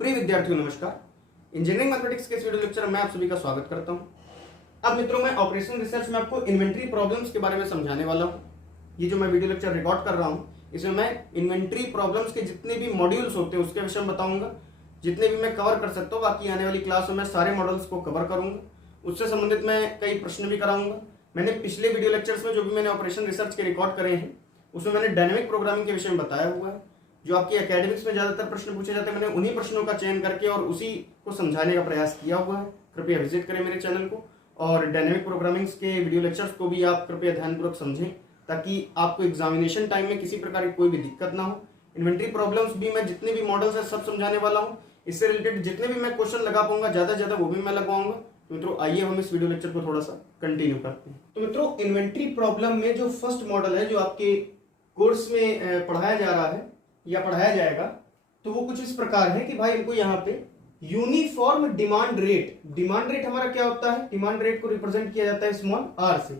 प्रिय विद्यार्थियों नमस्कार। इंजीनियरिंग मैथमेटिक्स के इस वीडियो लेक्चर में आप सभी का स्वागत करता हूं। अब मित्रों, मैं ऑपरेशन रिसर्च में आपको इन्वेंट्री प्रॉब्लम्स के बारे में समझाने वाला हूं। ये जो मैं वीडियो लेक्चर रिकॉर्ड कर रहा हूं, इसमें मैं इन्वेंट्री प्रॉब्लम्स के जितने भी मॉड्यूल्स होते हैं उसके विषय में बताऊंगा। जितने भी मैं कवर कर सकता हूँ, बाकी आने वाली क्लास में मैं सारे मॉडल्स को कवर करूंगा। उससे संबंधित मैं कई प्रश्न भी कराऊंगा। मैंने पिछले वीडियो लेक्चर्स में जो भी मैंने ऑपरेशन रिसर्च के रिकॉर्ड करे हैं, उसमें मैंने डायनेमिक प्रोग्रामिंग के विषय में बताया हुआ है। जो आपकी एकेडमिक्स में ज्यादातर प्रश्न पूछे जाते हैं, मैंने उन्हीं प्रश्नों का चयन करके और उसी को समझाने का प्रयास किया हुआ है। कृपया विजिट करें मेरे चैनल को और डायनेमिक प्रोग्रामिंग के वीडियो लेक्चर्स को भी आप कृपया ध्यानपूर्वक समझें, ताकि आपको एग्जामिनेशन टाइम में किसी प्रकार की कोई भी दिक्कत ना हो। इन्वेंट्री प्रॉब्लम्स भी मैं जितने भी मॉडल्स है सब समझाने वाला हूँ। इससे रिलेटेड जितने भी मैं क्वेश्चन लगा पाऊंगा ज्यादा से ज्यादा वो भी मैं लगवाऊंगा। तो मित्रों, आइए हम इस वीडियो लेक्चर को थोड़ा सा कंटिन्यू करते हैं। तो मित्रों, इन्वेंट्री प्रॉब्लम में जो फर्स्ट मॉडल है जो आपके कोर्स में पढ़ाया जा रहा है या पढ़ाया जाएगा, तो वो कुछ इस प्रकार है कि भाई इनको यहाँ पे यूनिफॉर्म डिमांड रेट हमारा क्या होता है? डिमांड रेट को रिप्रेजेंट किया जाता है स्मॉल आर से।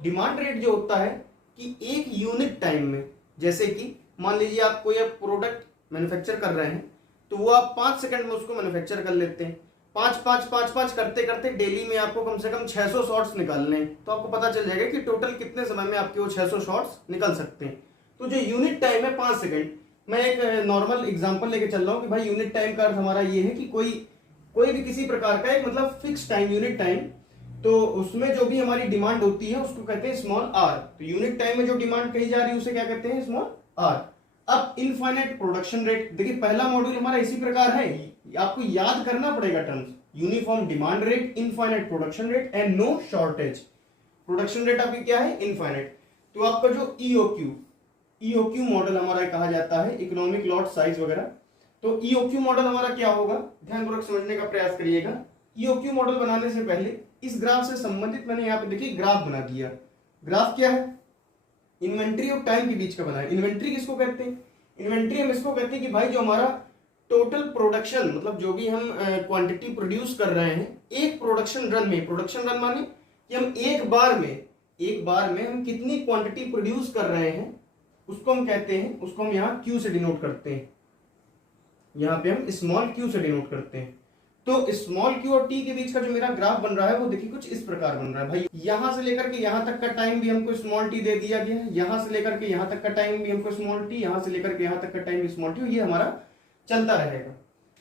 डिमांड रेट जो होता है कि एक यूनिट टाइम में, जैसे कि मान लीजिए आप कोई प्रोडक्ट मैन्युफैक्चर कर रहे हैं, तो वो आप 5 सेकंड में उसको मैन्युफैक्चर कर लेते हैं। 5 करते करते डेली में आपको कम से कम 600 शॉट्स निकालने हैं, तो आपको पता चल जाएगा कि टोटल कितने समय में आपके वो 600 शॉट्स निकल सकते हैं। तो जो यूनिट टाइम है 5 सेकंड, मैं एक नॉर्मल एग्जांपल लेके चल रहा हूं कि भाई यूनिट टाइम का अर्थ हमारा ये है कि कोई भी किसी प्रकार का एक मतलब फिक्स टाइम, यूनिट टाइम, तो उसमें जो भी हमारी डिमांड होती है उसको कहते हैं स्मॉल आर। तो यूनिट टाइम में जो डिमांड कही जा रही है उसे क्या कहते हैं? Small R. अब इनफाइनाइट प्रोडक्शन रेट, देखिए पहला मॉड्यूल हमारा इसी प्रकार है, आपको याद करना पड़ेगा terms. Uniform demand rate, infinite production rate and no shortage. Production rate आपकी क्या है? इनफाइनाइट। तो आपका जो ईओक्यू मॉडल हमारा कहा जाता है, इकोनॉमिक लॉट साइज वगैरह। तो ईओक्यू मॉडल हमारा क्या होगा, ध्यानपूर्वक समझने का प्रयास करिएगा। ईओक्यू मॉडल बनाने से पहले इस ग्राफ से संबंधित मैंने यहाँ पे देखिए ग्राफ बना दिया। ग्राफ क्या है? इन्वेंट्री और टाइम के बीच का बना है। इन्वेंट्री किसको कहते हैं? इन्वेंट्री हम इसको कहते हैं कि भाई जो हमारा टोटल प्रोडक्शन, मतलब जो भी हम क्वांटिटी प्रोड्यूस कर रहे हैं एक प्रोडक्शन रन में। प्रोडक्शन रन माने कि हम एक बार में हम कितनी क्वांटिटी प्रोड्यूस कर रहे हैं, उसको हम कहते हैं, उसको हम यहाँ Q से डिनोट करते हैं। यहाँ पे हम स्मॉल q से डिनोट करते हैं। तो स्मॉल q और t के बीच का जो मेरा ग्राफ बन रहा है वो देखिए कुछ इस प्रकार बन रहा है। भाई यहां से लेकर के यहां तक का टाइम भी हमको स्मॉल t दे दिया गया है, यहां से लेकर के यहां तक का टाइम भी हमको स्मॉल t, यहां से लेकर के यहां तक का टाइम भी स्मॉल t, ये हमारा चलता रहेगा।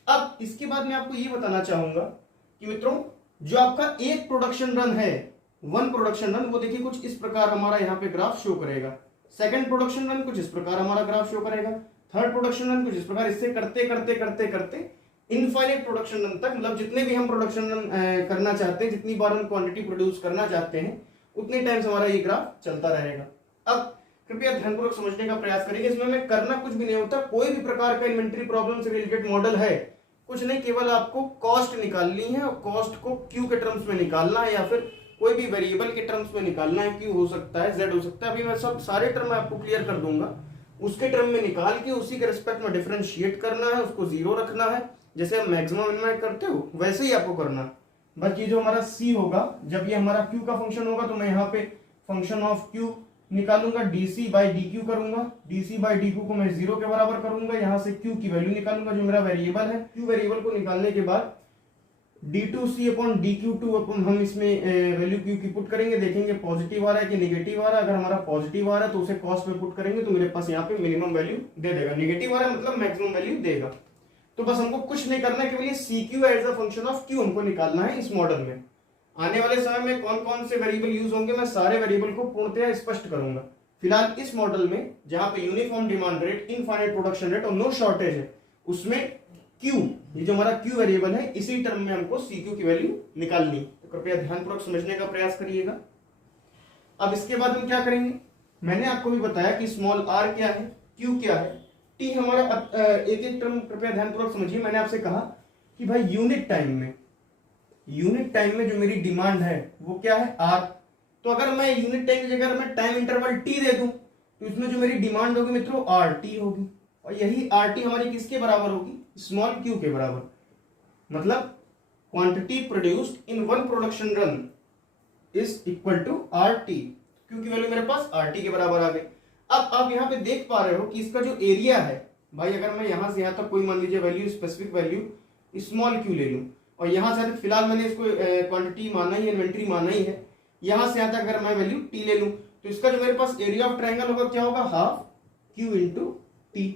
अब इसके बाद मैं आपको ये बताना चाहूंगा कि मित्रों, जो आपका एक प्रोडक्शन रन है, वन प्रोडक्शन रन, वो देखिए कुछ इस प्रकार हमारा यहाँ पे ग्राफ शो करेगा। सेकंड प्रोडक्शन रन कुछ इस प्रकार हमारा ग्राफ शो करेगा। थर्ड प्रोडक्शन रन कुछ इस प्रकार। इससे करते करते करते करते इनफाइनाइट प्रोडक्शन रन तक, मतलब जितने भी हम प्रोडक्शन रन करना चाहते हैं, जितनी बार हम क्वांटिटी प्रोड्यूस करना चाहते हैं, उतने टाइम से हमारा ये ग्राफ चलता रहेगा। अब कृपया ध्यानपूर्वक समझने का प्रयास करिए। इसमें मैं करना कुछ भी नहीं होता। कोई भी प्रकार का इन्वेंट्री प्रॉब्लम से रिलेटेड मॉडल है, कुछ नहीं, केवल आपको कॉस्ट निकालनी है और कॉस्ट को क्यू के टर्म्स में निकालना है या फिर कोई भी वेरिएबल के टर्म्स में निकालना है। क्यू हो सकता है, जेड हो सकता है, अभी मैं सब सारे टर्म आपको क्लियर कर दूंगा। उसके टर्म में निकाल के उसी के रिस्पेक्ट में डिफरेंशिएट करना है, उसको जीरो रखना है। जैसे आप मैक्सिमम मिनिमम करते हो वैसे ही आपको करना। बस ये जो हमारा सी होगा, जब ये हमारा क्यू का फंक्शन होगा, तो मैं यहाँ पे फंक्शन ऑफ क्यू निकालूंगा, डीसी बाई डी क्यू करूंगा। डीसी बाई डी क्यू को मैं 0 के बराबर करूंगा। यहाँ से क्यू की वैल्यू निकालूंगा जो मेरा वेरिएबल है। क्यू वेरिएबल को निकालने के बाद d2c अपॉन dq2 अपन हम इसमें वैल्यू q की पुट करेंगे, देखेंगे पॉजिटिव आ रहा है कि नेगेटिव आ रहा है। अगर हमारा पॉजिटिव आ रहा है तो उसे कॉस्ट में पुट करेंगे, तो मेरे पास यहाँ पे मिनिमम वैल्यू दे देगा। नेगेटिव आ रहा है मतलब मैक्सिमम वैल्यू देगा। तो बस हमको कुछ नहीं करना है, केवल ये CQ as a function of Q हमको निकालना है। इस मॉडल में आने वाले समय में कौन कौन से वेरिएबल यूज होंगे, मैं सारे वेरिएबल को पूर्णतः स्पष्ट करूंगा। फिलहाल इस मॉडल में जहां पे uniform demand rate, infinite production rate और नो शॉर्टेज है, उसमें Q, ये जो हमारा Q वेरिएबल है, इसी टर्म में हमको CQ की वैल्यू निकालनी। तो कृपया ध्यानपूर्वक समझने का प्रयास करिएगा। अब इसके बाद हम क्या करेंगे, मैंने आपको भी बताया कि स्मॉल r क्या है, Q क्या है, T हमारा। एक एक टर्म कृपया ध्यानपूर्वक समझिए। मैंने आपसे कहा कि भाई यूनिट टाइम में जो मेरी डिमांड है वो क्या है? R। तो अगर मैं यूनिट टाइम की जगह मैं टाइम इंटरवल T दे दूं, तो इसमें जो मेरी डिमांड होगी मित्रों RT होगी। और यही RT हमारी किसके बराबर होगी? स्मॉल q के बराबर। मतलब quantity produced in one production run is equal to RT। Q की वैल्यू मेरे पास RT के बराबर आ गई। अब आप यहाँ पे देख पा रहे हो कि इसका जो एरिया है, भाई अगर मैं यहाँ से यहाँ तक कोई मान लीजिए value, specific value small Q ले लूँ, और यहाँ से फिलहाल मैंने इसको क्वांटिटी माना ही, इन्वेंट्री माना ही है, यहाँ से यहाँ तक अगर मैं वैल्यू टी ले लूँ, तो इसका जो मेरे पास एरिया ऑफ ट्रायंगल होगा क्या होगा, half Q into T,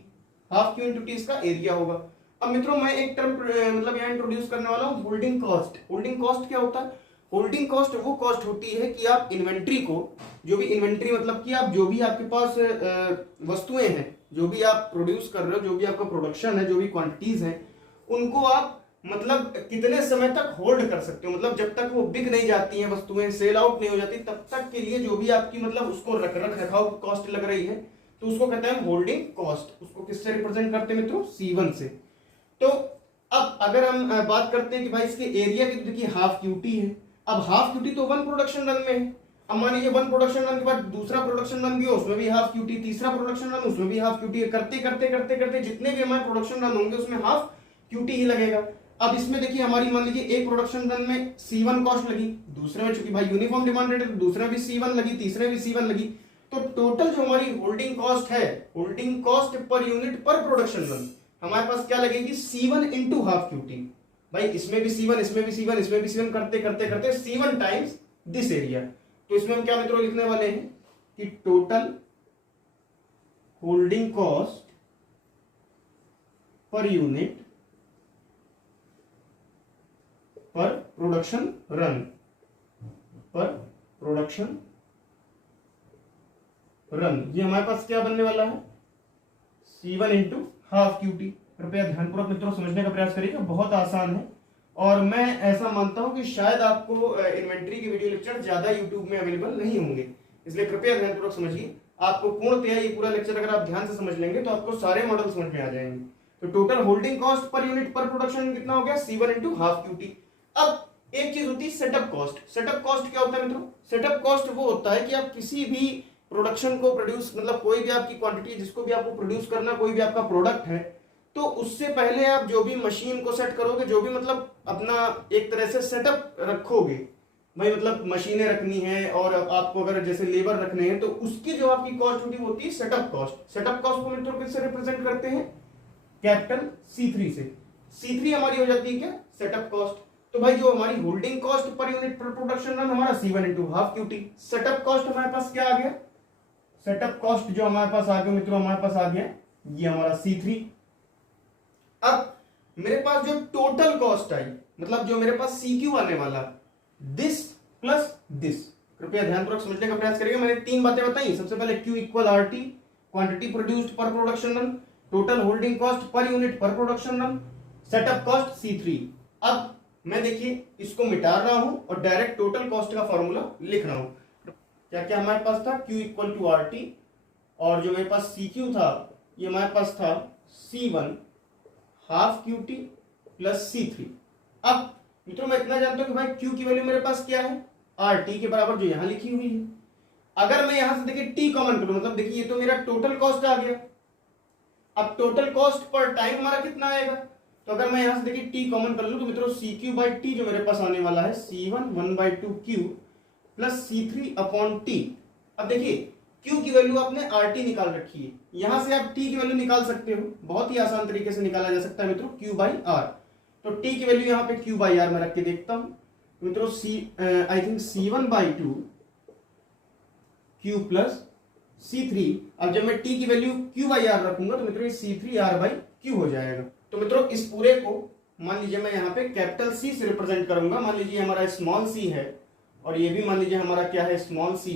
half Q into T इसका एरिया होगा। अब मित्रों मैं एक टर्म मतलब यहाँ इंट्रोड्यूस करने वाला हूँ, होल्डिंग कॉस्ट। होल्डिंग कॉस्ट क्या होता है? होल्डिंग कॉस्ट वो कॉस्ट होती है कि आप इन्वेंट्री को, जो भी इन्वेंट्री मतलब कि आप जो भी आपके पास वस्तुएं हैं, जो भी आप प्रोड्यूस कर रहे हो, जो भी आपका प्रोडक्शन है, जो भी क्वांटिटीज हैं, उनको आप मतलब कितने समय तक होल्ड कर सकते हो, मतलब जब तक वो बिक नहीं जाती हैं वस्तुएं, सेल आउट नहीं हो जाती, तब तक के लिए जो भी आपकी मतलब उसको रख रखाव कॉस्ट लग रही है, तो उसको कहते हैं होल्डिंग कॉस्ट। उसको किससे रिप्रेजेंट करते हैं मित्रों? C1 से। तो अब अगर हम बात करते हैं कि भाई इसके एरिया की, देखिए हाफ क्यूटी है। अब हाफ क्यूटी तो वन प्रोडक्शन रन में है। अब मान लीजिए वन प्रोडक्शन रन के बाद दूसरा प्रोडक्शन रन भी हो, उसमें भी हाफ क्यूटी, तीसरा प्रोडक्शन रन उसमें भी हाफ क्यूटी, करते करते करते करते जितने भी हमारे प्रोडक्शन रन होंगे उसमें हाफ क्यूटी ही लगेगा। अब इसमें देखिए हमारी मान लीजिए एक प्रोडक्शन रन में C1 कॉस्ट लगी, दूसरे में चूंकि भाई यूनिफॉर्म डिमांड रेट है तो दूसरे में भी C1 लगी, तीसरे में भी C1 लगी, तो टोटल जो हमारी होल्डिंग कॉस्ट है, holding cost per unit per production run, हमारे पास क्या लगेगी? C1 into half cutie. भाई इसमें भी C1, इसमें भी C1, इसमें भी C1, करते करते करते C1 टाइम्स दिस एरिया। तो इसमें हम क्या मित्रों लिखने वाले हैं कि total holding cost per unit per production run, पर प्रोडक्शन रन, ये हमारे पास क्या बनने वाला है? C1 into half cutie. कृपया ध्यानपूर्वक मित्रों समझने का प्रयास करिएगा, बहुत आसान है। और मैं ऐसा मानता हूं कि शायद आपको इन्वेंट्री के वीडियो लेक्चर ज्यादा यूट्यूब में अवेलेबल नहीं होंगे, इसलिए कृपया ध्यानपूर्वक समझिए। आपको पूर्णतया ये पूरा लेक्चर अगर आप ध्यान से समझ लेंगे तो आपको सारे मॉडल समझ में आ जाएंगे। तो total holding cost per unit per production कितना हो गया? C1 into half cutie. अब एक चीज होती है सेटअप कॉस्ट। सेटअप कॉस्ट क्या होता है मित्रों? सेटअप कॉस्ट वो होता है कि आप किसी भी प्रोडक्शन को प्रोड्यूस, मतलब कोई भी आपकी क्वांटिटी जिसको भी आपको प्रोड्यूस करना, कोई भी आपका प्रोडक्ट है, तो उससे पहले आप जो भी मशीन को सेट करोगे, जो भी मतलब अपना एक तरह से सेटअप रखोगे, भाई मतलब मशीनें रखनी है और आपको अगर जैसे लेबर रखने हैं, तो उसकी जो आपकी कॉस्ट होती है सेटअप कॉस्ट। सेटअप कॉस्ट को मित्रों किससे रिप्रेजेंट करते हैं? कैपिटल C3 से। C3 हमारी हो जाती है क्या? Setup cost. तो भाई जो हमारी holding cost per unit per production run हमारा C1 into half QT. Setup cost हमारे पास क्या आ गया? सेटअप कॉस्ट जो हमारे पास आ गया मित्रों, हमारे पास आ गया ये हमारा C3। अब मेरे पास जो टोटल कॉस्ट आई, मतलब जो मेरे पास CQ आने वाला, दिस प्लस दिस, कृपया ध्यानपूर्वक समझने का प्रयास करिएगा। मैंने तीन बातें बताई। सबसे पहले Q equal RT, quantity produced per production run, total holding cost per unit per production run, setup cost C3। अब मैं देखिए इसको मिटा रहा हूं और डायरेक्ट टोटल कॉस्ट का फॉर्मूला लिख रहा हूं। क्या क्या हमारे पास था? Q इक्वल टू RT, और जो मेरे पास CQ था ये हमारे पास था C1 half QT plus C3। अब मित्रों मैं इतना जानता हूं कि भाई Q की वैल्यू मेरे पास क्या है? RT के बराबर जो यहां लिखी हुई है। अगर मैं यहां से देखिए T कॉमन करूं, मतलब देखिए ये तो मेरा टोटल कॉस्ट आ गया। अब टोटल कॉस्ट पर टाइम हमारा कितना आएगा? तो अगर मैं यहां से देखिए T कॉमन कर लूं तो मित्रों CQ बाई T जो मेरे पास आने वाला है C1 1/2 Q plus C3 upon T। अब देखिए Q की वैल्यू आपने RT निकाल रखी है, यहां से आप T की वैल्यू निकाल सकते हो, बहुत ही आसान तरीके से निकाला जा सकता है मित्रों, Q बाई R। तो T की वैल्यू यहां पे Q बाई R में रख के देखता हूं मित्रों, I think C1/2 Q plus C3। अब जब मैं T की वैल्यू Q बाई R रखूंगा तो मित्रों C3R बाई Q हो जाएगा। तो मित्रों इस पूरे को मान लीजिए मैं यहाँ पे कैपिटल C से रिप्रेजेंट करूंगा। मान लीजिए हमारा स्मॉल c है और ये भी मान लीजिए हमारा क्या है? Small c।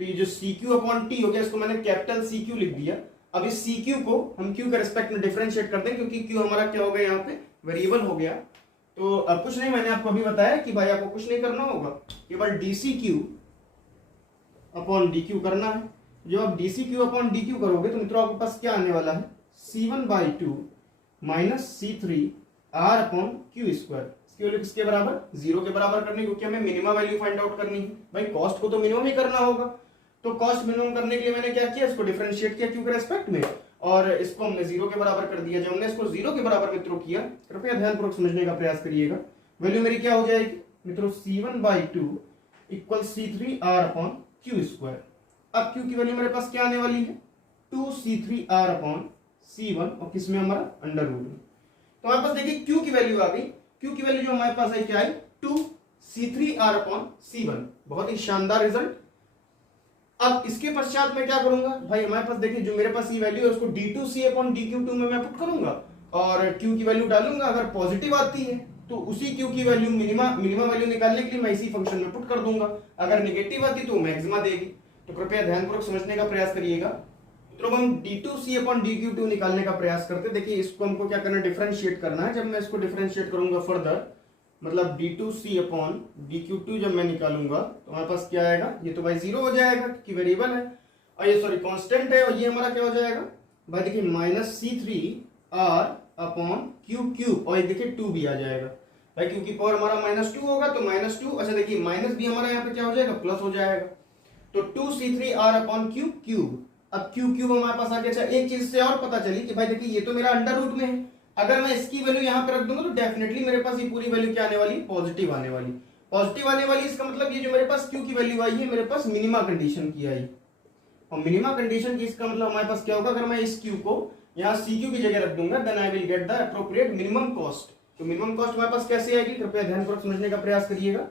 तो ये जो CQ अपॉन T हो गया, इसको मैंने कैपिटल CQ लिख दिया। अब इस CQ को हम Q के रिस्पेक्ट में डिफरेंशिएट कर दें, क्योंकि Q हमारा क्या हो गया यहाँ पे? वेरिएबल हो गया। तो अब कुछ नहीं, मैंने आपको अभी बताया कि भाई आपको कुछ नहीं करना होगा, केवल DCQ अपॉन DQ करना है। जब आप DCQ अपॉन DQ करोगे तो मित्रों आपके पास क्या आने वाला है? C1/2 minus C3R upon Q square. इसकी वैल्यू किसके बराबर? 0 के बराबर करनी, क्योंकि हमें मिनिमम वैल्यू फाइंड आउट करनी है। भाई कॉस्ट को तो मिनिमम ही करना होगा, तो कॉस्ट मिनिमम करने के लिए मैंने क्या किया? इसको डिफरेंशिएट किया Q के रेस्पेक्ट में और इसको हमने 0 के बराबर कर दिया। जब हमने इसको 0 के बराबर मित्रों किया, कृपया ध्यानपूर्वक समझने का प्रयास करिएगा, वैल्यू मेरी क्या हो जाएगी मित्रों? C1/2 equal C3R upon Q square. अब Q की वैल्यू मेरे पास क्या आने वाली है? 2C3R अपॉन C1 और किस में हमारा अंडर रूट में। तो हमारे पास देखिए Q की वैल्यू आ गई। Q की वैल्यू जो हमारे पास आई क्या आई 2C3R अपॉन C1। बहुत ही शानदार रिजल्ट। अब इसके पश्चात मैं क्या करूंगा भाई, हमारे पास देखिए जो मेरे पास ये वैल्यू है उसको D2C अपॉन DQ2 में मैं पुट करूंगा और Q की वैल्यू डालूंगा। अगर पॉजिटिव आती है तो उसी Q की वैल्यू मिनिमा वैल्यू निकालने के लिए मैं इसी फंक्शन में पुट कर दूंगा। अगर नेगेटिव आती तो मैक्सिमा देगी। तो कृपया ध्यानपूर्वक समझने का प्रयास करिएगा। तो हम D2C अपॉन DQ2 निकालने का प्रयास करते। देखिए इसको हमको क्या करना है, डिफरेंशिएट करना है। जब मैं इसको डिफरेंशिएट करूंगा फर्दर, मतलब D2C अपॉन DQ2 जब मैं निकालूंगा तो हमारे पास क्या आएगा, ये तो भाई जीरो हो जाएगा क्योंकि वेरिएबल है और ये सॉरी कांस्टेंट है। और ये हमारा क्या हो जाएगा भाई, देखिए -C3R अपॉन QQ और ये देखिए 2 भी आ जाएगा भाई, क्योंकि पावर हमारा -2 होगा तो -2। अच्छा देखिए माइनस भी हमारा यहाँ पे क्या हो जाएगा, प्लस हो जाएगा। तो 2C3R अपॉन QQ। अब QQ हमारे पास आ गया। अच्छा एक चीज से और पता चली कि भाई देखिए ये तो मेरा अंडर रूट में है, अगर मैं इसकी वैल्यू यहाँ पे रख दूंगा तो डेफिनेटली मेरे पास ये पूरी वैल्यू क्या आने वाली, पॉजिटिव आने वाली। पॉजिटिव आने वाली इसका मतलब ये जो मेरे पास Q की वैल्यू आई है मेरे पास मिनिमा कंडीशन की आई। और मिनिमा कंडीशन की इसका मतलब हमारे पास क्या होगा, अगर मैं इस Q को यहाँ CQ की जगह रख दूंगा then I will get the appropriate minimum cost. तो मिनिमम कॉस्ट हमारे पास कैसे आएगी, कृपया ध्यानपूर्वक समझने का प्रयास करिएगा।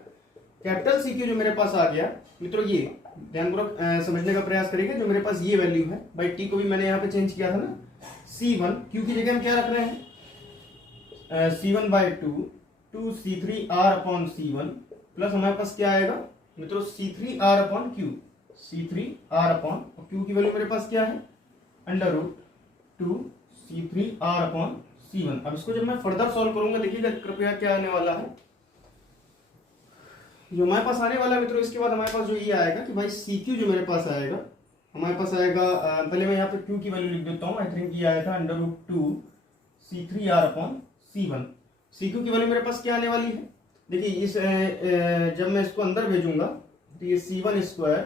कैपिटल CQ जो मेरे पास आ गया मित्रों, ये ध्यानपूर्वक समझने का प्रयास करिएगा। जो मेरे पास ये वैल्यू है भाई, T को भी मैंने यहाँ पे चेंज किया था ना, C1 Q की जगह हम क्या रख रहे हैं C1/2 2C3R upon C1 plus हमारे पास क्या आएगा मित्रों C3R upon Q। C3R upon Q की वैल्यू मेरे पास क्या है √2 C3R अपॉन C1। अब इसको जब मैं फर्दर सॉल्व करूंगा देखिएगा कृपया क्या आने वाला है, जो हमारे पास आने वाला है मित्रों। इसके बाद हमारे पास जो ये आएगा कि भाई CQ जो मेरे पास आएगा, हमारे पास आएगा पहले मैं यहाँ पे Q की वैल्यू लिख देता हूँ। आई थिंक ये आया था √2 C3R अपॉन C1। CQ की वैल्यू मेरे पास क्या आने वाली है, देखिए इस जब मैं इसको अंदर भेजूंगा तो ये C1²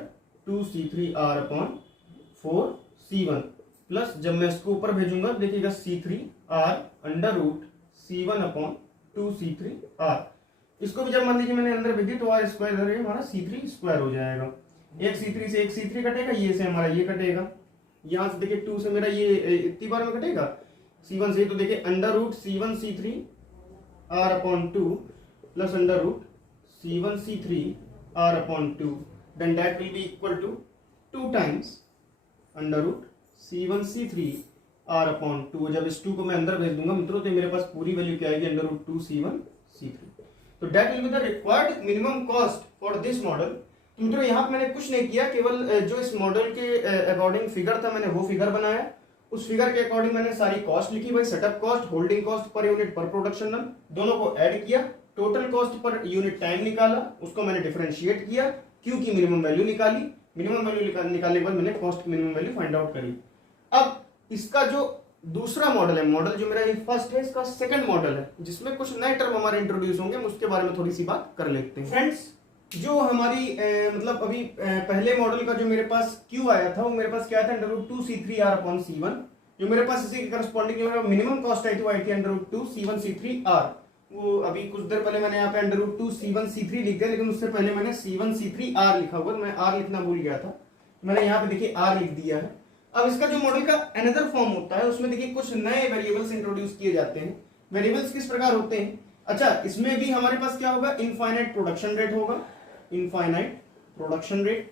2C3R upon 4C1 plus जब मैं इसको ऊपर भेजूंगा देखिएगा C3R √C1 अपॉन 2C3R। इसको भी जब मान लीजिए मैंने अंदर भेज दी तो R² हमारा C3² हो जाएगा। एक C3 से एक C3 कटेगा, ये से हमारा ये कटेगा, यहाँ से देखिए 2 से मेरा ये इतनी बार में कटेगा C1 से, तो देखिए √C1 C3R upon 2 plus √C1 C3R upon 2 then that will be equal to 2 times √C1 C3R upon 2। जब इस 2 को मैं अंदर भेज दूंगा मित्रों तो मेरे पास पूरी वैल्यू क्या आएगी √2 C1 C3। तो that will be the required minimum cost for this model. तो मित्रों यहाँ पे मैंने कुछ नहीं किया, केवल जो इस मॉडल के अकॉर्डिंग फिगर था मैंने वो फिगर बनाया। उस फिगर के अकॉर्डिंग मैंने सारी कॉस्ट लिखी भाई, setup cost, holding cost per unit per production run, दोनों को ऐड किया, total cost per unit time निकाला, उसको मैंने डिफरेंशिएट किया, Q की मिनिमम वैल्यू निकाली, मिनिमम वैल्यू निकालने के बाद मैंने कॉस्ट की मिनिमम वैल्यू फाइंड आउट करी। अब इसका जो दूसरा मॉडल है, मॉडल जो मेरा ये फर्स्ट है, इसका सेकंड मॉडल है जिसमें कुछ नए टर्म हमारे इंट्रोड्यूस होंगे, हम उसके बारे में थोड़ी सी बात कर लेते हैं। फ्रेंड्स जो हमारी मतलब अभी पहले मॉडल का जो मेरे पास Q आया था वो मेरे पास क्या था √2 C3R अपॉन C1। जो मेरे पास इसी के करस्पॉन्डिंग जो मिनिमम कॉस्ट आई थी वो आई थी √2 C1 C3R। वो अभी कुछ देर पहले मैंने यहाँ पे √2 C1 C3 लिख दिया, लेकिन उससे पहले मैंने C1 C3R लिखा हुआ, तो मैं R लिखना भूल गया था, मैंने यहाँ पे देखिए R लिख दिया है। अब इसका जो मॉडल का अनदर फॉर्म होता है उसमें देखिए कुछ नए वेरिएबल्स इंट्रोड्यूस किए जाते हैं। वेरिएबल्स किस प्रकार होते हैं, अच्छा इसमें भी हमारे पास क्या होगा, इनफाइनाइट प्रोडक्शन रेट होगा, infinite production rate,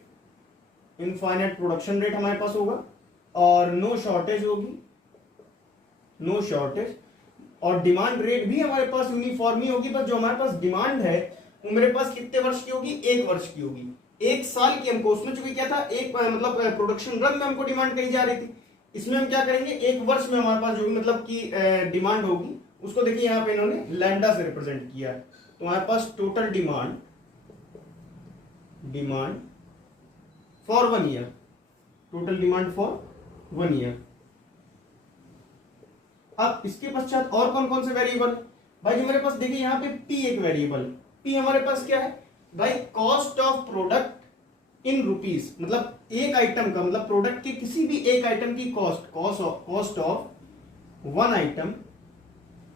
infinite production rate हमारे पास होगा, और नो शॉर्टेज होगी, नो शॉर्टेज, और डिमांड रेट भी हमारे पास यूनिफॉर्म ही होगी। बस जो हमारे पास डिमांड है वो मेरे पास कितने वर्ष की होगी, 1 वर्ष की होगी, 1 साल की हमको उसमें चूंकि क्या था एक मतलब प्रोडक्शन रन में हमको डिमांड कही जा रही थी, इसमें हम क्या करेंगे 1 वर्ष में हमारे पास जो भी मतलब की डिमांड होगी उसको देखिए यहाँ पे इन्होंने लैम्डा से रिप्रेजेंट किया है। तो हमारे पास total demand for 1 year, total demand for 1 year. अब इसके पश्चात और कौन कौन से वेरिएबल भाई, जो मेरे पास देखिए यहाँ पे P एक वेरिएबल, P हमारे पास क्या है भाई, cost of product in rupees, मतलब एक आइटम का मतलब प्रोडक्ट के किसी भी एक आइटम की cost of 1 item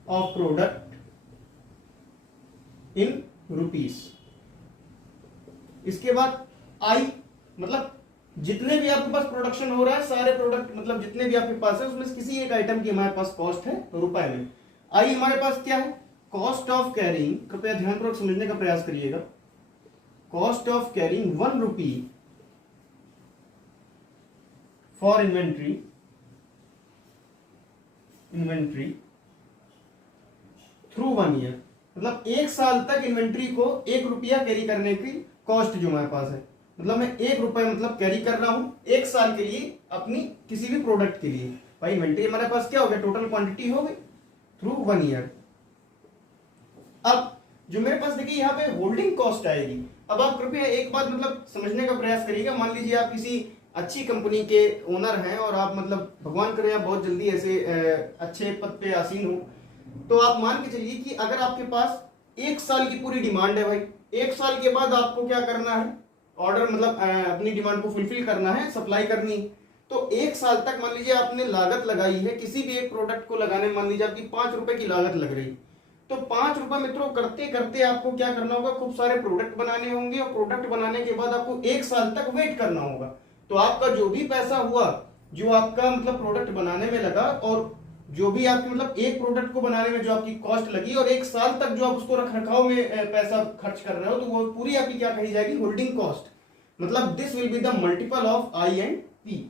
of product in rupees. इसके बाद I मतलब जितने भी आपके पास प्रोडक्शन हो रहा है, सारे प्रोडक्ट मतलब जितने भी आपके पास है उसमें से किसी एक आइटम की हमारे पास कॉस्ट है रुपए में। आई हमारे पास क्या है, कॉस्ट ऑफ कैरिंग, कृपया ध्यानपूर्वक समझने का प्रयास करिएगा। Cost of carrying 1 rupee for inventory through 1 year, मतलब 1 साल तक इन्वेंट्री को 1 रुपया कैरी करने की कॉस्ट जो हमारे पास है, मतलब मैं 1 रुपए मतलब कैरी कर रहा हूं 1 साल के लिए अपनी किसी भी प्रोडक्ट के लिए। भाई इन्वेंट्री हमारे पास क्या हो गया, टोटल क्वांटिटी हो गई थ्रू 1 ईयर। अब जो मेरे पास देखिए यहाँ पे होल्डिंग कॉस्ट आएगी। अब आप कृपया एक बात मतलब समझने का प्रयास करिएगा। मान लीजिए आप किसी अच्छी कंपनी के ओनर हैं और आप मतलब भगवान करे आप बहुत जल्दी ऐसे अच्छे पद पे आसीन हो, तो आप मान के चलिए कि अगर आपके पास 1 साल की पूरी डिमांड है, भाई 1 साल के बाद आपको क्या करना है, ऑर्डर मतलब अपनी डिमांड को फुलफिल करना है, सप्लाई करनी। तो 1 साल तक मान लीजिए आपने लागत लगाई है किसी भी एक प्रोडक्ट को लगाने में, मान लीजिए आपकी 5 रुपए की लागत लग रही, तो 5 रुपए मित्रों करते करते आपको क्या करना होगा, खूब सारे प्रोडक्ट बनाने होंगे और प्रोडक्ट बनाने के बाद आपको 1 साल तक वेट करना होगा। तो आपका जो भी पैसा हुआ, जो आपका मतलब प्रोडक्ट बनाने में लगा और जो भी आपके मतलब एक प्रोडक्ट को बनाने में जो आपकी कॉस्ट लगी और 1 साल तक जो आप उसको रख रखाव में पैसा खर्च कर रहे हो, तो वो पूरी आपकी क्या कही जाएगी, होल्डिंग कॉस्ट। मतलब this will be the multiple of I and P.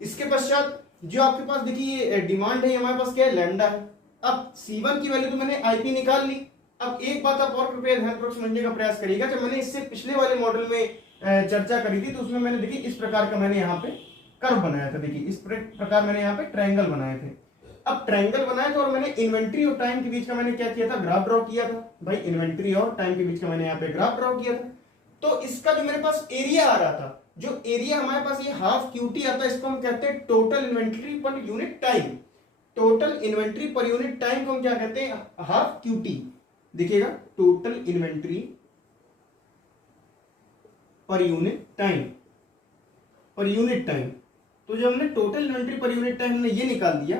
इसके पश्चात जो आपके पास देखिए डिमांड है, हमारे पास क्या है, लैम्डा है। अब C1 की वैल्यू तो मैंने IP निकाल ली। अब एक बात आप और कृपया ध्यानपूर्वक समझने का प्रयास करिएगा। जब मैंने इससे पिछले वाले मॉडल में चर्चा करी थी तो उसमें मैंने देखिए इस प्रकार का मैंने यहाँ पे कर्व बनाया था। देखिए इस प्रकार मैंने यहाँ पे ट्रायंगल बनाए थे। अब ट्रायंगल बनाए थे और मैंने इन्वेंट्री और टाइम के बीच का मैंने क्या किया था, ग्राफ ड्रॉ किया था। भाई इन्वेंट्री और टाइम के बीच का मैंने यहाँ पे ग्राफ ड्रॉ किया था। तो इसका जो मेरे पास एरिया आ रहा था, जो एरिया हमारे पास ये हाफ QT आता है, इसको हम कहते हैं total inventory per unit time. Total inventory per unit time को हम क्या कहते हैं, हाफ QT। देखिएगा total inventory per unit time, per unit time. तो जब हमने total inventory per unit time हमने ये निकाल दिया,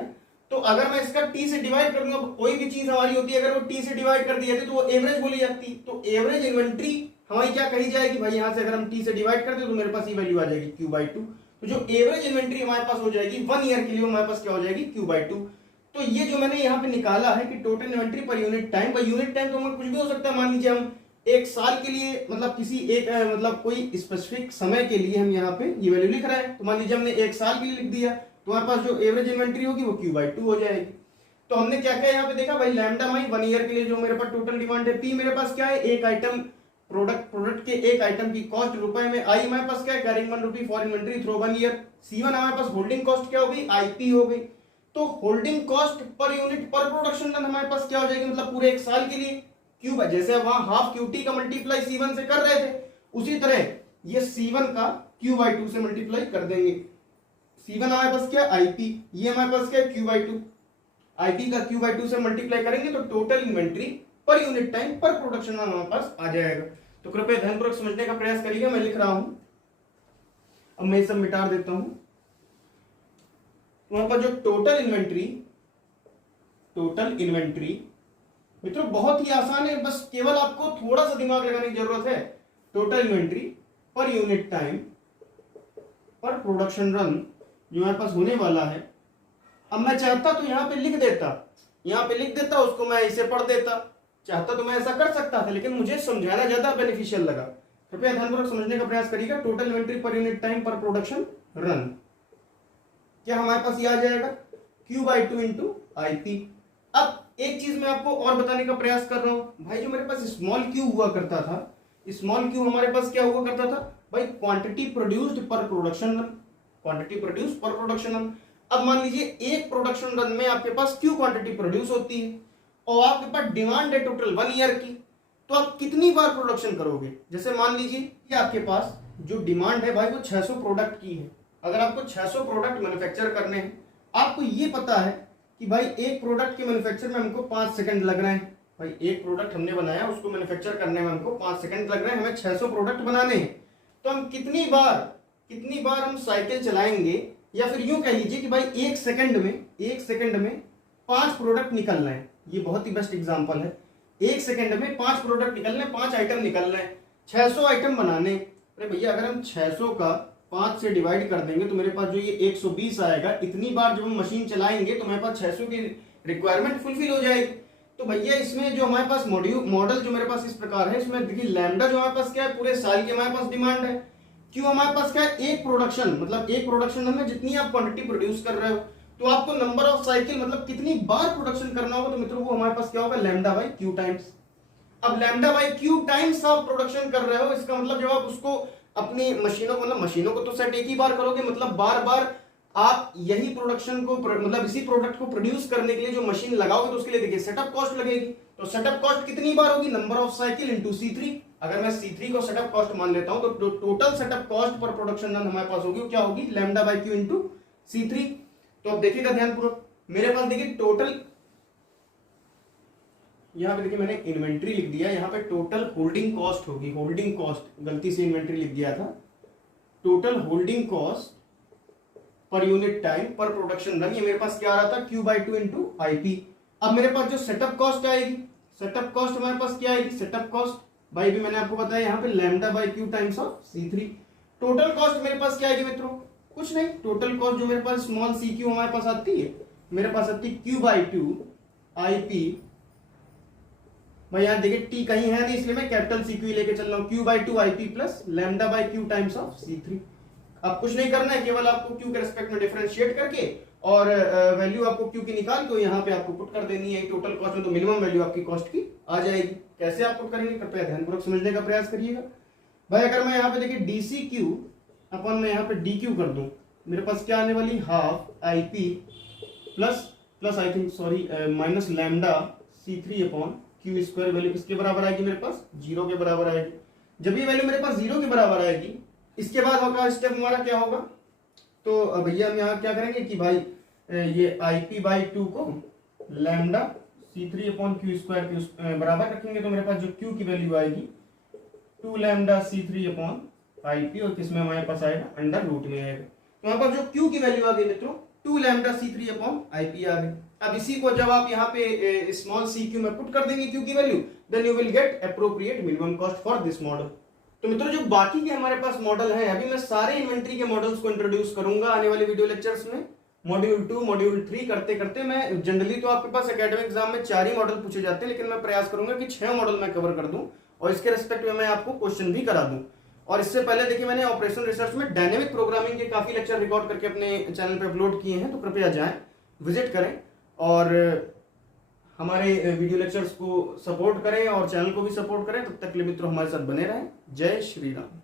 तो अगर मैं इसका T से डिवाइड कर दूंगा, कोई भी चीज हमारी होती है अगर वो T से डिवाइड कर दी जाती तो वो एवरेज बोली जाती। तो एवरेज इन्वेंट्री हमारी क्या कही जाएगी, भाई यहां से अगर हम T से डिवाइड कर दे तो मेरे पास ये वैल्यू आ जाएगी Q/2। तो जो एवरेज इन्वेंट्री हमारे पास हो जाएगी 1 ईयर के लिए, हमारे पास क्या हो जाएगी, Q/2। तो ये जो मैंने यहाँ पे निकाला है कि total inventory per unit time, per unit time तो कुछ भी हो सकता है। मान लीजिए हम 1 साल के लिए मतलब किसी एक मतलब कोई स्पेसिफिक समय के लिए हम यहाँ पे ये वैल्यू लिख रहे हैं, तो मान लीजिए हमने 1 साल के लिए लिख दिया, तो हमारे पास जो एवरेज इन्वेंट्री होगी वो Q/2 हो जाएगी। तो हमने क्या क्या यहाँ पे देखा, भाई लैम्डा माई 1 ईयर के लिए जो मेरे पास टोटल डिमांड है। P मेरे पास क्या है, एक आइटम प्रोडक्ट के एक आइटम की कॉस्ट रुपए में। आई हमारे पास क्या है, carrying 1 rupee for inventory through 1 year. C1 हमारे पास होल्डिंग कॉस्ट क्या हो गई, IP हो गई। तो holding cost per unit per production run हमारे पास क्या हो जाएगी, मतलब पूरे 1 साल के लिए क्यूब है। जैसे वहां हाफ QT का मल्टीप्लाई C1 से कर रहे थे, उसी तरह ये C1 का Q/2 से मल्टीप्लाई कर देंगे। C1 हमारे पास क्या है, IP, ये हमारे पास क्या है, Q/2। IP का Q/2 से मल्टीप्लाई करेंगे तो total inventory per unit time पर प्रोडक्शन रन हमारे पास आ जाएगा। तो कृपया ध्यानपूर्वक समझने का प्रयास करिएगा। मैं लिख रहा हूं, अब मैं सब मिटा देता हूं। वहां पर जो टोटल इन्वेंट्री मित्रों बहुत ही आसान है, बस केवल आपको थोड़ा सा दिमाग लगाने की जरूरत है। Total inventory per unit time पर प्रोडक्शन रन जो हमारे पास होने वाला है। अब मैं चाहता तो यहाँ पे लिख देता, उसको मैं इसे पढ़ देता, चाहता तो मैं ऐसा कर सकता था, लेकिन मुझे समझाना ज्यादा बेनिफिशियल लगा। कृपया ध्यानपूर्वक समझने का प्रयास करिएगा। Total inventory per unit time पर प्रोडक्शन रन क्या हमारे पास ये आ जाएगा, Q/2 इंटू IP। अब एक चीज मैं आपको और बताने का प्रयास कर रहा हूं, भाई जो मेरे पास स्मॉल q हुआ करता था, स्मॉल q हमारे पास क्या हुआ करता था, भाई quantity produced per production run, quantity produce पर प्रोडक्शन रन। अब मान लीजिए एक प्रोडक्शन रन में आपके पास q क्वांटिटी प्रोड्यूस होती है और आपके पास डिमांड है टोटल 1 ईयर की, तो आप कितनी बार प्रोडक्शन करोगे। जैसे मान लीजिए कि आपके पास जो डिमांड है भाई वो 600 प्रोडक्ट की है। अगर आपको 600 प्रोडक्ट मैन्युफैक्चर करने हैं, आपको ये पता है कि भाई एक प्रोडक्ट के मैन्युफैक्चर में हमको 5 सेकंड लग रहे हैं। भाई एक प्रोडक्ट हमने बनाया, उसको मैन्युफैक्चर करने में हमको 5 सेकंड लग रहे हैं, हमें 600 प्रोडक्ट बनाने हैं। तो हम कितनी बार हम साइकिल चलाएंगे, या फिर यूं कह लीजिए कि भाई एक सेकंड में 5 प्रोडक्ट निकल रहे हैं। ये बहुत ही बेस्ट एग्जांपल है। एक सेकंड में 5 प्रोडक्ट निकल रहे हैं, 5 आइटम निकल रहे हैं, 600 आइटम बनाने। अरे भैया अगर हम 600 का 5 से डिवाइड कर देंगे तो मेरे पास जो ये 120 आएगा। इतनी बार जब हम मशीन चलाएंगे तो मेरे पास 600 की रिक्वायरमेंट फुलफिल हो जाएगी। तो भैया इसमें जो हमारे पास मॉडल जो मेरे पास इस प्रकार है, इसमें देखिए लैम्डा जो हमारे पास क्या है, पूरे साल की हमारे पास डिमांड है। क्यों हमारे पास क्या है, एक प्रोडक्शन, मतलब एक प्रोडक्शन में जितनी आप क्वांटिटी प्रोड्यूस कर रहे हो तो आपको नंबर ऑफ साइकिल, मतलब कितनी बार प्रोडक्शन करना होगा, तो मित्रों वो हमारे पास क्या होगा, लैम्डा बाई क्यू टाइम्स। अब लैम्डा बाई क्यू टाइम्स आप प्रोडक्शन कर रहे हो, इसका मतलब जब आप उसको अपनी मशीनों को, मतलब मशीनों को तो सेट एक ही बार करोगे, मतलब बार बार आप यही प्रोडक्शन को, मतलब इसी प्रोडक्ट को प्रोड्यूस करने के लिए जो मशीन लगाओगे तो उसके लिए देखिए सेटअप कॉस्ट लगेगी। तो सेटअप कॉस्ट कितनी बार होगी, number of cycle into C3। अगर मैं C3 को सेटअप कॉस्ट मान लेता हूं तो total setup cost per production run हमारे पास होगी, क्या होगी, lambda by Q into C3। तो अब देखिएगा ध्यानपूर्वक, मेरे पास देखिए टोटल, यहां पे देखिए मैंने इन्वेंट्री लिख दिया, यहां पे टोटल होल्डिंग कॉस्ट होगी, होल्डिंग कॉस्ट, गलती से इन्वेंट्री लिख दिया था। Total holding cost per unit time पर प्रोडक्शन रन, ये मेरे पास क्या आ रहा था, Q/2 इंटू IP। अब मेरे पास जो सेटअप कॉस्ट आएगी, सेटअप कॉस्ट हमारे पास क्या आएगी, सेटअप कॉस्ट बाई भी मैंने आपको बताया यहाँ पे lambda by Q times of C3। Total cost मेरे पास क्या आएगी मित्रों, कुछ नहीं, टोटल कॉस्ट जो मेरे पास स्मॉल CQ हमारे पास आती है, मेरे पास आती है Q/2 IP। भाई यहाँ देखिए T कहीं है नहीं, इसलिए मैं कैपिटल CQ लेके चल रहा हूँ, Q/2 IP plus lambda by Q times of C3। अब कुछ नहीं करना है, केवल आपको Q के रेस्पेक्ट में डिफरेंशिएट करके और वैल्यू आपको Q की निकाल के यहाँ पे आपको पुट कर देनी है टोटल कॉस्ट में, तो मिनिमम वैल्यू आपकी कॉस्ट की आ जाएगी। कैसे आप पुट करेंगे, कृपया ध्यानपूर्वक समझने का प्रयास करिएगा। भाई अगर मैं यहाँ पे देखिए DCQ अपन मैं यहाँ पे DQ कर दूं, मेरे पास क्या आने वाली, half IP plus I think sorry minus lambda C3 upon Q square. Value किसके बराबर आएगी, मेरे पास 0 के बराबर आएगी। जब ये वैल्यू मेरे पास 0 के बराबर आएगी, इसके बाद होगा स्टेप हमारा क्या होगा, तो भैया हम यहाँ क्या करेंगे कि भाई ये IP/2 को lambda C3 upon Q square के बराबर रखेंगे, तो मेरे पास जो Q की वैल्यू आएगी 2 लैम्डा C3 अपॉन IP, और किसमें हमारे पास आएगा, अंडर रूट में आएगा। तो हमारे पास जो Q की वैल्यू आ गई मित्रों 2 लैम्डा C3 अपॉन IP आ गई। अब इसी को जब आप यहाँ पे स्मॉल CQ में पुट कर देंगे Q की value, then you will get appropriate minimum cost for this model. तो मित्रों जो बाकी के हमारे पास मॉडल है, अभी मैं सारे इन्वेंट्री के मॉडल्स को इंट्रोड्यूस करूंगा आने वाले वीडियो लेक्चर्स में। मॉड्यूल 2 मॉड्यूल 3 करते करते मैं जनरली तो आपके पास एकेडमिक एग्जाम में 4 ही मॉडल पूछे जाते हैं, लेकिन मैं प्रयास करूंगा कि 6 मॉडल मैं कवर कर दूं और इसके रिस्पेक्ट में मैं आपको क्वेश्चन भी करा दूं। और इससे पहले देखिए मैंने ऑपरेशन रिसर्च में डायनेमिक प्रोग्रामिंग के काफी लेक्चर रिकॉर्ड करके अपने चैनल पर अपलोड किए हैं, तो कृपया जाएं, विजिट करें और हमारे वीडियो लेक्चर्स को सपोर्ट करें और चैनल को भी सपोर्ट करें। तब तक के लिए मित्रों हमारे साथ बने रहें। जय श्री राम।